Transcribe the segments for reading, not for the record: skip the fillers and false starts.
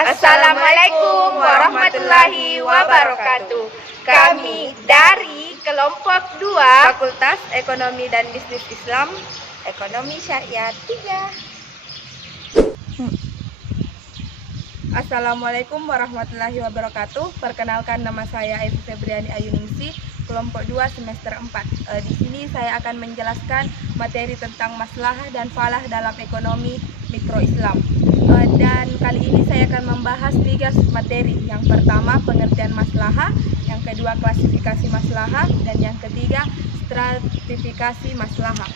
Assalamualaikum warahmatullahi wabarakatuh. Kami dari kelompok 2 Fakultas Ekonomi dan Bisnis Islam, Ekonomi Syariah 3. Assalamualaikum warahmatullahi wabarakatuh. Perkenalkan, nama saya Evi Febriani Ayuningsi, kelompok 2 semester 4. Di sini saya akan menjelaskan materi tentang maslahah dan falah dalam ekonomi mikro Islam. Dan kali ini saya akan membahas 3 materi. Yang pertama pengertian maslahah, yang kedua klasifikasi maslahah, dan yang ketiga stratifikasi maslahah.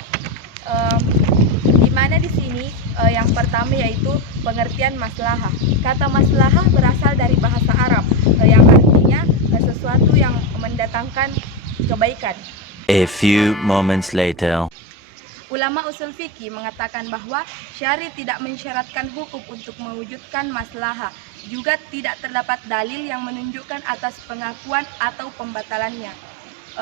Di mana di sini yang pertama yaitu pengertian maslahah. Kata maslahah berasal dari bahasa Arab yang artinya sesuatu yang mendatangkan kebaikan. A few moments later. Ulama usul fikih mengatakan bahwa syari tidak mensyaratkan hukum untuk mewujudkan maslahah. Juga tidak terdapat dalil yang menunjukkan atas pengakuan atau pembatalannya.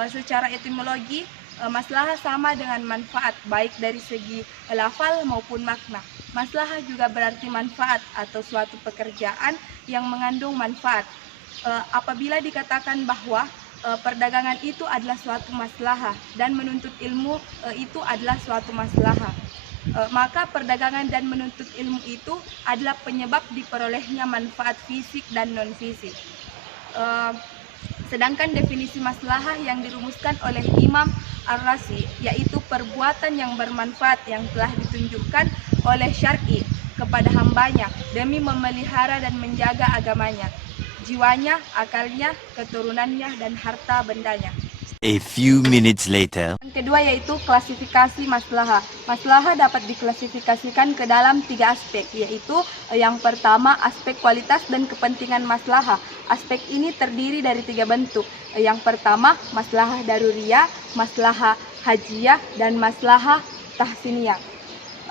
Secara etimologi, maslahah sama dengan manfaat, baik dari segi lafal maupun makna. Maslahah juga berarti manfaat atau suatu pekerjaan yang mengandung manfaat. Apabila dikatakan bahwa perdagangan itu adalah suatu maslahah dan menuntut ilmu itu adalah suatu maslahah, maka perdagangan dan menuntut ilmu itu adalah penyebab diperolehnya manfaat fisik dan non-fisik. Sedangkan definisi maslahah yang dirumuskan oleh Imam Ar-Razi yaitu perbuatan yang bermanfaat yang telah ditunjukkan oleh syar'i kepada hambanya demi memelihara dan menjaga agamanya, jiwanya, akalnya, keturunannya, dan harta bendanya. A few minutes later. Yang kedua yaitu klasifikasi maslahah. Maslahah dapat diklasifikasikan ke dalam 3 aspek, yaitu yang pertama aspek kualitas dan kepentingan maslahah. Aspek ini terdiri dari 3 bentuk. Yang pertama maslahah daruriyah, maslahah hajiyah, dan maslahah tahsiniyah.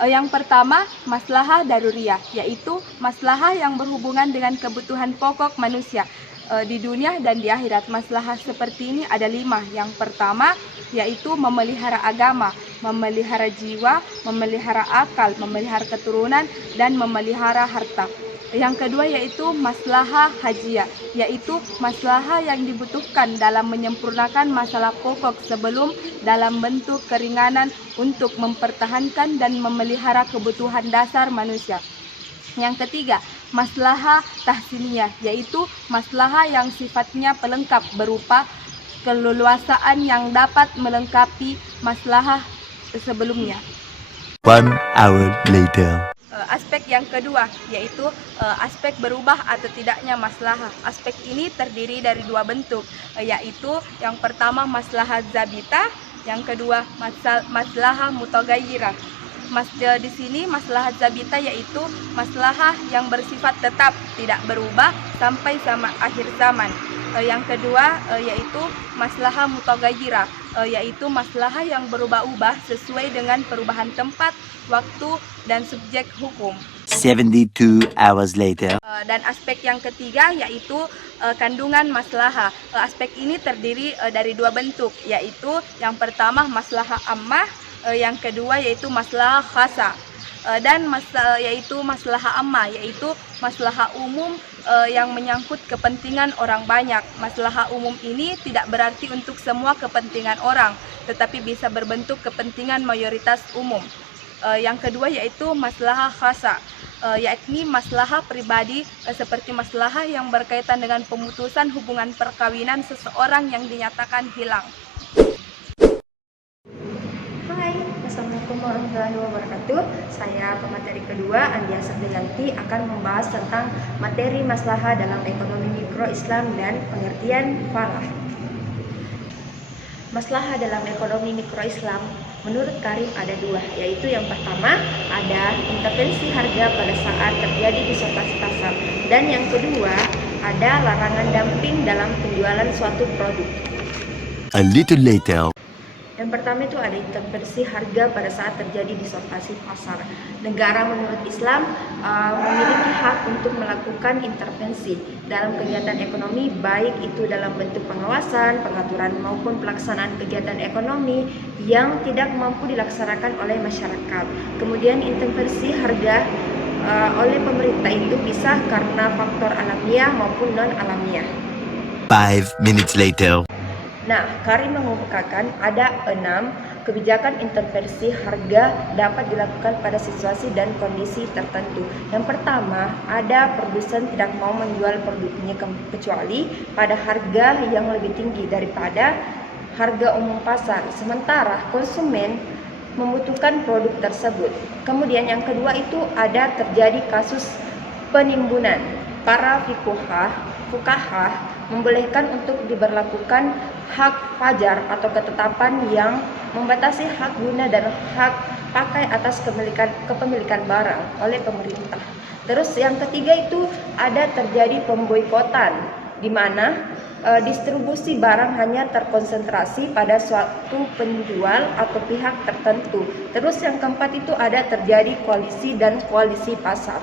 Yang pertama, maslahah daruriyah, yaitu maslahah yang berhubungan dengan kebutuhan pokok manusia di dunia dan di akhirat. Maslahah seperti ini ada 5. Yang pertama, yaitu memelihara agama, memelihara jiwa, memelihara akal, memelihara keturunan, dan memelihara harta. Yang kedua yaitu maslahah hajiyah, yaitu maslahah yang dibutuhkan dalam menyempurnakan masalah pokok sebelum dalam bentuk keringanan untuk mempertahankan dan memelihara kebutuhan dasar manusia. Yang ketiga, maslahah tahsiniyah, yaitu maslahah yang sifatnya pelengkap berupa keleluasaan yang dapat melengkapi maslahah sebelumnya. 1 hour later. Aspek yang kedua yaitu aspek berubah atau tidaknya maslahah. Aspek ini terdiri dari 2 bentuk, yaitu yang pertama maslahah zabita, yang kedua maslahah mutaghayyirah. Di sini maslahah zabita yaitu maslahah yang bersifat tetap, tidak berubah sampai akhir zaman. Yang kedua yaitu maslahah mutaghayyirah, yaitu maslahah yang berubah-ubah sesuai dengan perubahan tempat, waktu, dan subjek hukum. 72 hours later. Dan aspek yang ketiga yaitu kandungan maslahah. Aspek ini terdiri dari 2 bentuk, yaitu yang pertama maslahah ammah, yang kedua yaitu maslahah khasa. Dan yaitu maslahah ammah, yaitu maslahah umum yang menyangkut kepentingan orang banyak. Maslahah umum ini tidak berarti untuk semua kepentingan orang, tetapi bisa berbentuk kepentingan mayoritas umum. Yang kedua yaitu maslahah khasa, yakni maslahah pribadi seperti maslahah yang berkaitan dengan pemutusan hubungan perkawinan seseorang yang dinyatakan hilang. Hai, Assalamualaikum warahmatullahi wabarakatuh. Saya pemateri kedua, Andia Safriyanti, akan membahas tentang materi maslahah dalam ekonomi mikro Islam dan pengertian falah. Maslahah dalam ekonomi mikro Islam menurut Karim ada 2, yaitu yang pertama ada intervensi harga pada saat terjadi distorsi pasar, dan yang kedua ada larangan dumping dalam penjualan suatu produk. A little later. Yang pertama itu ada intervensi harga pada saat terjadi distorsi pasar. Negara menurut Islam memiliki hak untuk melakukan intervensi dalam kegiatan ekonomi, baik itu dalam bentuk pengawasan, pengaturan maupun pelaksanaan kegiatan ekonomi yang tidak mampu dilaksanakan oleh masyarakat. Kemudian intervensi harga oleh pemerintah itu bisa karena faktor alamiah maupun non alamiah. 5 minutes later. Nah, Karim mengemukakan ada 6 kebijakan intervensi harga dapat dilakukan pada situasi dan kondisi tertentu. Yang pertama, ada produsen tidak mau menjual produknya kecuali pada harga yang lebih tinggi daripada harga umum pasar, sementara konsumen membutuhkan produk tersebut. Kemudian yang kedua itu ada terjadi kasus penimbunan. Para fuqaha membolehkan untuk diberlakukan hak fajar atau ketetapan yang membatasi hak guna dan hak pakai atas kepemilikan barang oleh pemerintah. Terus yang ketiga itu ada terjadi pemboikotan, di mana distribusi barang hanya terkonsentrasi pada suatu penjual atau pihak tertentu. Terus yang keempat itu ada terjadi koalisi dan koalisi pasar.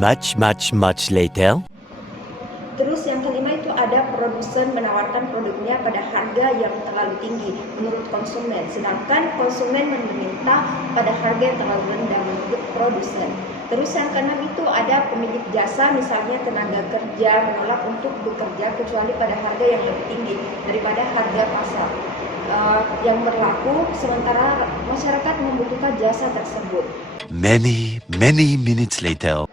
Much later. Terus yang kelima itu ada produsen menawarkan produknya pada harga yang terlalu tinggi menurut konsumen, sedangkan konsumen meminta pada harga yang terlalu rendah menurut produsen. Terus yang keenam itu ada pemilik jasa, misalnya tenaga kerja menolak untuk bekerja kecuali pada harga yang lebih tinggi daripada harga pasar yang berlaku, sementara masyarakat membutuhkan jasa tersebut. Many minutes later.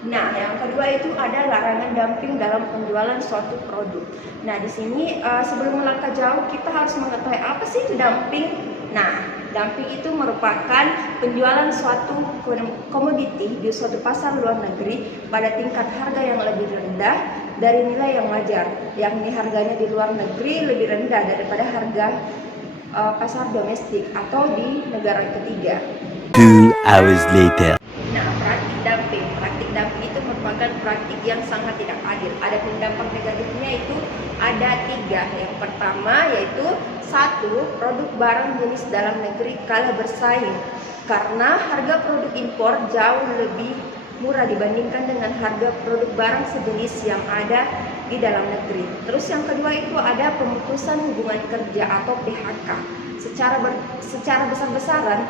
Nah, yang kedua itu ada larangan dumping dalam penjualan suatu produk. Nah, di sini sebelum melangkah jauh kita harus mengetahui apa sih itu dumping. Nah, dumping itu merupakan penjualan suatu komoditi di suatu pasar luar negeri pada tingkat harga yang lebih rendah dari nilai yang wajar, yakni harganya di luar negeri lebih rendah daripada harga pasar domestik atau di negara ketiga. 2 hours later. Nah, praktik dumping itu merupakan praktik yang sangat tidak adil. Ada dampak negatifnya itu ada 3. Yang pertama yaitu 1. Produk barang jenis dalam negeri kalah bersaing karena harga produk impor jauh lebih murah dibandingkan dengan harga produk barang sejenis yang ada di dalam negeri. Terus yang kedua itu ada pemutusan hubungan kerja atau PHK secara besar-besaran,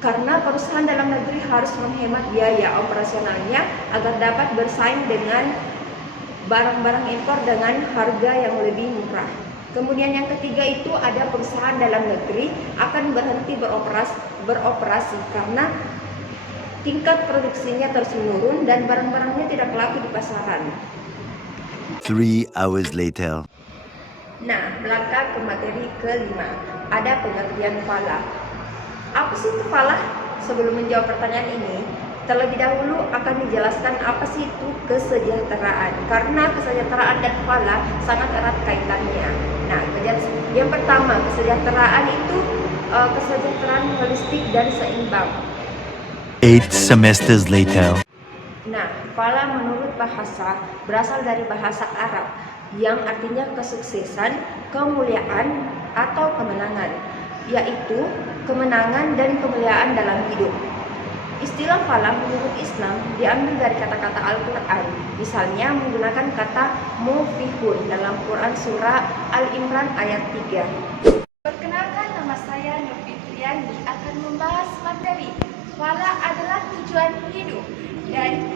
karena perusahaan dalam negeri harus menghemat biaya operasionalnya agar dapat bersaing dengan barang-barang impor dengan harga yang lebih murah. Kemudian yang ketiga itu ada perusahaan dalam negeri akan berhenti beroperasi karena tingkat produksinya terus menurun dan barang-barangnya tidak laku di pasaran. 3 hours later. Nah, melangkah ke materi kelima, ada pengertian falah. Apa sih itu falah? Sebelum menjawab pertanyaan ini, terlebih dahulu akan dijelaskan apa sih itu kesejahteraan, karena kesejahteraan dan falah sangat erat kaitannya. Nah, yang pertama, kesejahteraan itu kesejahteraan holistik dan seimbang. 8 semesters later. Nah, falah menurut bahasa berasal dari bahasa Arab yang artinya kesuksesan, kemuliaan, atau kemenangan, yaitu kemenangan dan kemuliaan dalam hidup. Istilah falah menurut Islam diambil dari kata-kata Al-Quran, misalnya menggunakan kata muflihun dalam Quran surah Al-Imran ayat 3. Perkenalkan, nama saya Nur Fitriani akan membahas materi falah adalah tujuan hidup dan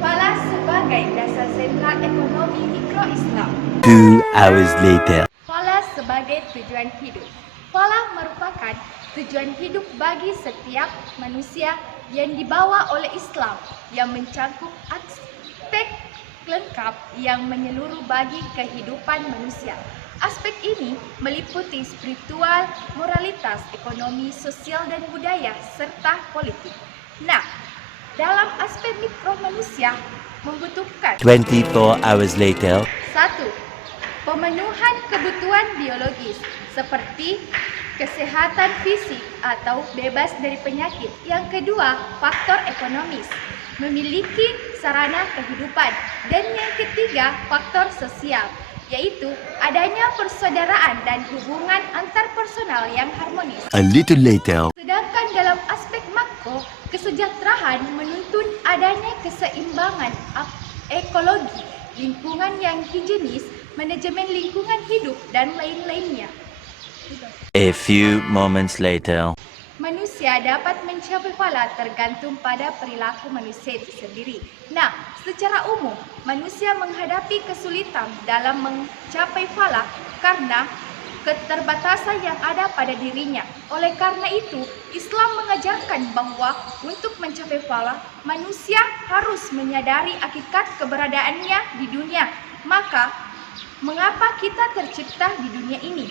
falah sebagai dasar sentral ekonomi mikro Islam. 2 hours later. Falah sebagai tujuan hidup. Falah merupakan tujuan hidup bagi setiap manusia yang dibawa oleh Islam yang mencakup aspek lengkap yang menyeluruh bagi kehidupan manusia. Aspek ini meliputi spiritual, moralitas, ekonomi, sosial dan budaya, serta politik. Nah, dalam aspek mikro manusia membutuhkan 24 hours later. 1. Pemenuhan kebutuhan biologis seperti kesehatan fisik atau bebas dari penyakit. Yang kedua, faktor ekonomis, memiliki sarana kehidupan. Dan yang ketiga, faktor sosial, yaitu adanya persaudaraan dan hubungan antarpersonal yang harmonis. A little later. Sedangkan dalam aspek makro, kesejahteraan menuntun adanya keseimbangan ekologi, lingkungan yang higienis, manajemen lingkungan hidup, dan lain-lainnya. A few moments later. Manusia manusia dapat mencapai fala tergantung pada perilaku manusia itu sendiri. Nah, secara umum, manusia menghadapi kesulitan dalam mencapai fala karena keterbatasan yang ada pada dirinya. Oleh karena itu, Islam mengajarkan bahwa untuk mencapai fala, manusia harus menyadari hakikat keberadaannya di dunia. Maka, mengapa kita tercipta di dunia ini?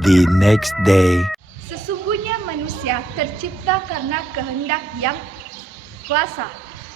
The next day. Sesungguhnya manusia tercipta karena kehendak yang kuasa.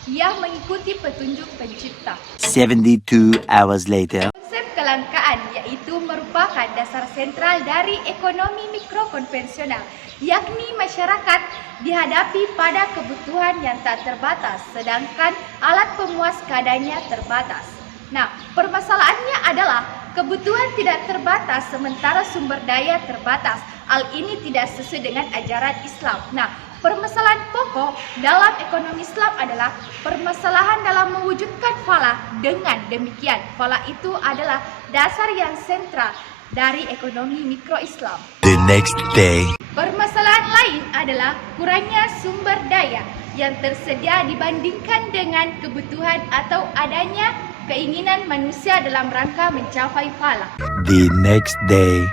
Ia mengikuti petunjuk pencipta. 72 hours later. Konsep kelangkaan yaitu merupakan dasar sentral dari ekonomi mikro konvensional, yakni masyarakat dihadapi pada kebutuhan yang tak terbatas, sedangkan alat pemuas keadaannya terbatas. Nah, permasalahannya adalah kebutuhan tidak terbatas sementara sumber daya terbatas. Hal ini tidak sesuai dengan ajaran Islam. Nah, permasalahan pokok dalam ekonomi Islam adalah permasalahan dalam mewujudkan fala. Dengan demikian, fala itu adalah dasar yang sentral dari ekonomi mikro Islam. The next day. Permasalahan lain adalah kurangnya sumber daya yang tersedia dibandingkan dengan kebutuhan atau adanya keinginan manusia dalam rangka mencapai fala. The next day.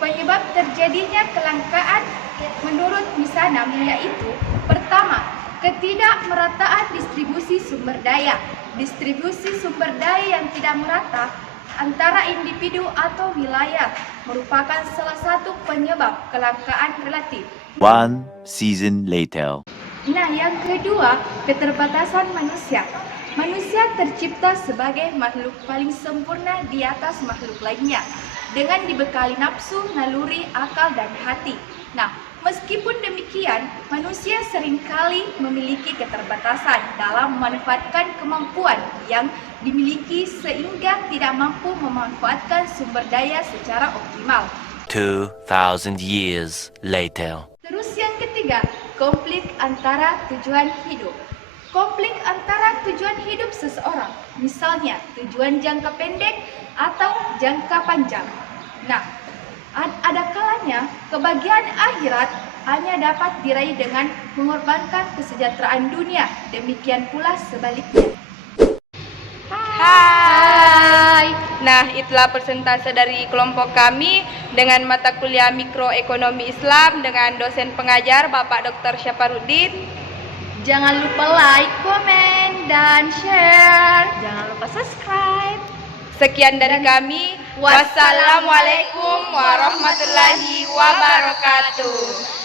Penyebab terjadinya kelangkaan menurut Misanam yaitu pertama, ketidakmerataan distribusi sumber daya. Distribusi sumber daya yang tidak merata antara individu atau wilayah merupakan salah satu penyebab kelangkaan relatif. One season later. Nah, yang kedua, keterbatasan manusia. Manusia tercipta sebagai makhluk paling sempurna di atas makhluk lainnya, dengan dibekali nafsu, naluri, akal, dan hati. Nah, meskipun demikian, manusia seringkali memiliki keterbatasan dalam memanfaatkan kemampuan yang dimiliki sehingga tidak mampu memanfaatkan sumber daya secara optimal. 2,000 years later. Terus yang ketiga, konflik antara tujuan hidup. Konflik antara tujuan hidup seseorang, misalnya tujuan jangka pendek atau jangka panjang. Nah, ada kalanya kebahagiaan akhirat hanya dapat diraih dengan mengorbankan kesejahteraan dunia. Demikian pula sebaliknya. Hai. Nah, itulah persentase dari kelompok kami dengan mata kuliah Mikroekonomi Islam dengan dosen pengajar Bapak Dr. Syaparuddin. Jangan lupa like, komen, dan share. Jangan lupa subscribe. Sekian dari kami. Wassalamualaikum warahmatullahi wabarakatuh.